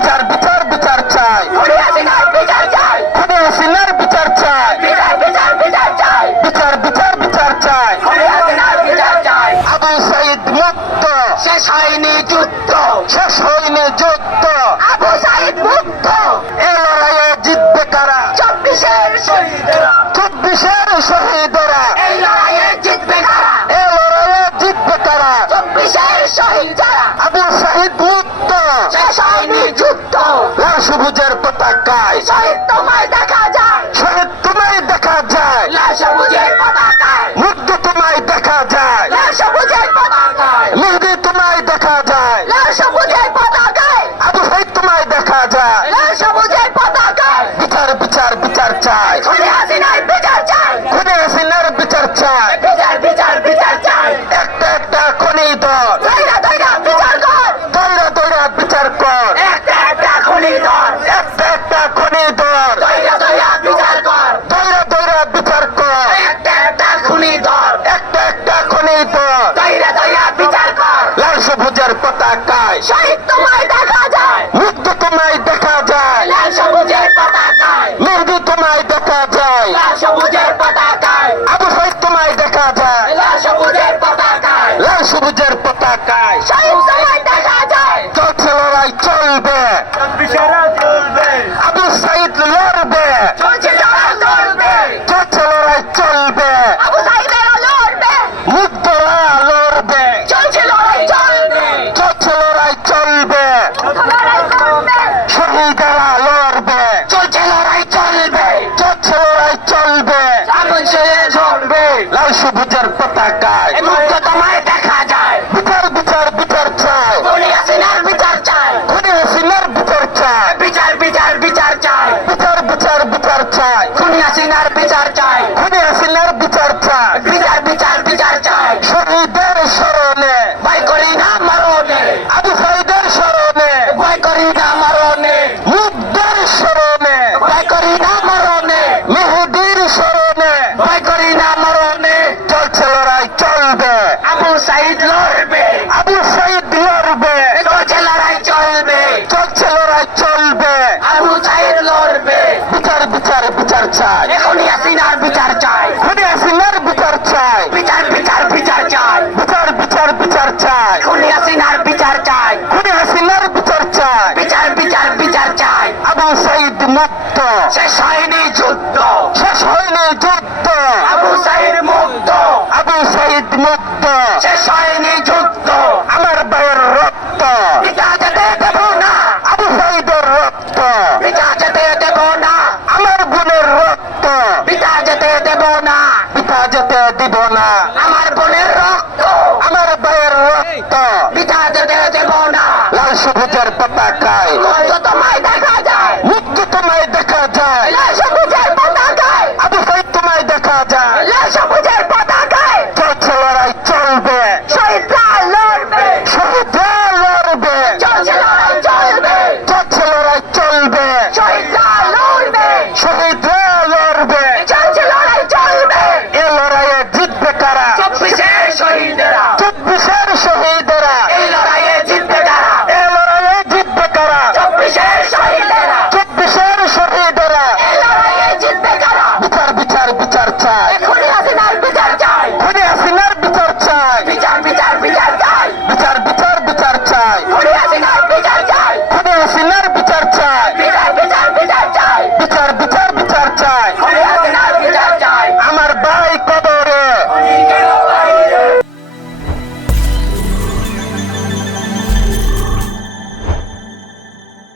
বিচার বিচার বিচার চাই, খুনি হাসিনার বিচার চাই, খুনি হাসিনার বিচার চাই, বিচার বিচার বিচার চাই, বিচার বিচার বিচার চাই। খুনি হাসিনার বিচার চাই। আবু সাইদ মুক্ত, শেষ হয়নি যুদ্ধ, শেষ হয়নি যুদ্ধ, আবু সাইদ মুক্ত। এ লড়াইয়ে জিতবে কারা? 24-এর শহীদরা, 24-এর শহীদরা, এই লড়াইয়ে জিতবে কারা? এ লড়াইয়ে জিতবে কারা? 24-এর শহীদ যারা, আবু সাইদ মুক্ত, শেষ হয়নি যুদ্ধ। লাল সবুজের পতাকায়, শহীদ তোমায় দেখা যায়, শহীদ তোমায় দেখা যায়, লাল সবুজের পতাকায়, মুগ্ধ তোমায় দেখা যায়, লাল সবুজের পতাকায়, মেহেদি তোমায় দেখা যায়, লাল সবুজের পতাকায়, আবু সাইদ তোমায় দেখা যায়। লাল সবুজের পতাকায়। বিচার বিচার বিচার চাই, খুনি হাসিনার বিচার চাই, খুনি হাসিনার বিচার চাই। বিচার বিচার বিচার চাই। একটা একটা খনি দল, দইরা দইরা বিচার কর, দৌড়া দৌড়া বিচার কর, একটা একটা খুনি ধর, একটা একটা খনি দল, দইরা দইরা বিচার কর, দৌড়া দৌড়া বিচার কর, একটা একটা খুনি ধর, একটা একটা খনি দল, দইরা দইরা বিচার কর। লাল সবুজের পতাকায়, শহীদ তোমায় দেখা যায়, মুগ্ধ তোমায় দেখা যায়, লাল সবুজের পতাকায়, মেহেদি তোমায় দেখা যায়, লাল সবুজের পতাকায়, আবু সাইদ তোমায় দেখা যায়, লাল সবুজের পতাকায়, লাল সবুজের পতাকায়। শহীদ তোমায় দেখা যায়। চলছে লড়াই চলবে, আবু সাইদ লড়বে, চলছে লড়াই চলবে, চলছে লড়াই চলবে, আবু সাইদেরা লড়বে, মুগ্ধরা লড়বে, চলছে লড়াই চলবে, চলছে লড়াই চলবে, লড়াই চলবে, শহীদেরা লড়বে, চলছে লড়াই চলবে, চলছে লড়াই চলবে, আগুন ছেড়ে ঝরবে। লাল সবুজের পতাকায়। মুগ্ধ তোমায় দেখা যায়, বিচার বিচার বিচার চাই, খুনি হাসিনার বিচার চাই, খুনি হাসিনার বিচার চাই, বিচার বিচার বিচার চাই, বিচার বিচার বিচার চাই, খুনি হাসিনার বিচার চাই, খুনি হাসিনার বিচার চাই। বিচার বিচার বিচার চাই। শহীদের স্মরণে, ভয় করি না মরণে, আবু সাইদের স্মরণে, ভয় করি না মরণে, মুগ্ধের স্মরণে, ভয় করি না মরণে, মেহেদির স্মরণে, ভয় করি না মরণে। চলছে লড়াই চলবে, আবু সাইদ লড়বে, আবু সাইদ লড়বে, চলছে লড়াই চলবে, চলছে লড়াই চলবে, আবু সাইদ লড়বে। বিচার বিচার বিচার চাই, খুনি হাসিনার বিচার চাই, খুনি হাসিনার বিচার চাই, বিচার বিচার বিচার চাই, বিচার বিচার বিচার চাই, খুনি হাসিনার বিচার চাই, খুনি হাসিনার বিচার চাই। বিচার বিচার বিচার চাই। আবু সাইদ মুক্ত, শেষ হয়নি যুদ্ধ, শেষ হয়নি যুদ্ধ, আবু সাইদ মুক্ত, আবু সাইদ মুক্ত, শেষ হয়নি যুদ্ধ। আমার ভাইয়ের রক্ত, পিতা যেতে দেব না, আবু সাইদের রক্ত, পিতা যেতে দেব না, আমার বোনের রক্ত, পিতা যেতে দেব না, পিতা যেতে দিব না, আমার বোনের রক্ত, আমার ভাইয়ের রক্ত, পিতা যেতে দেব না। লাল সবুজের পতাকায়। মুগ্ধ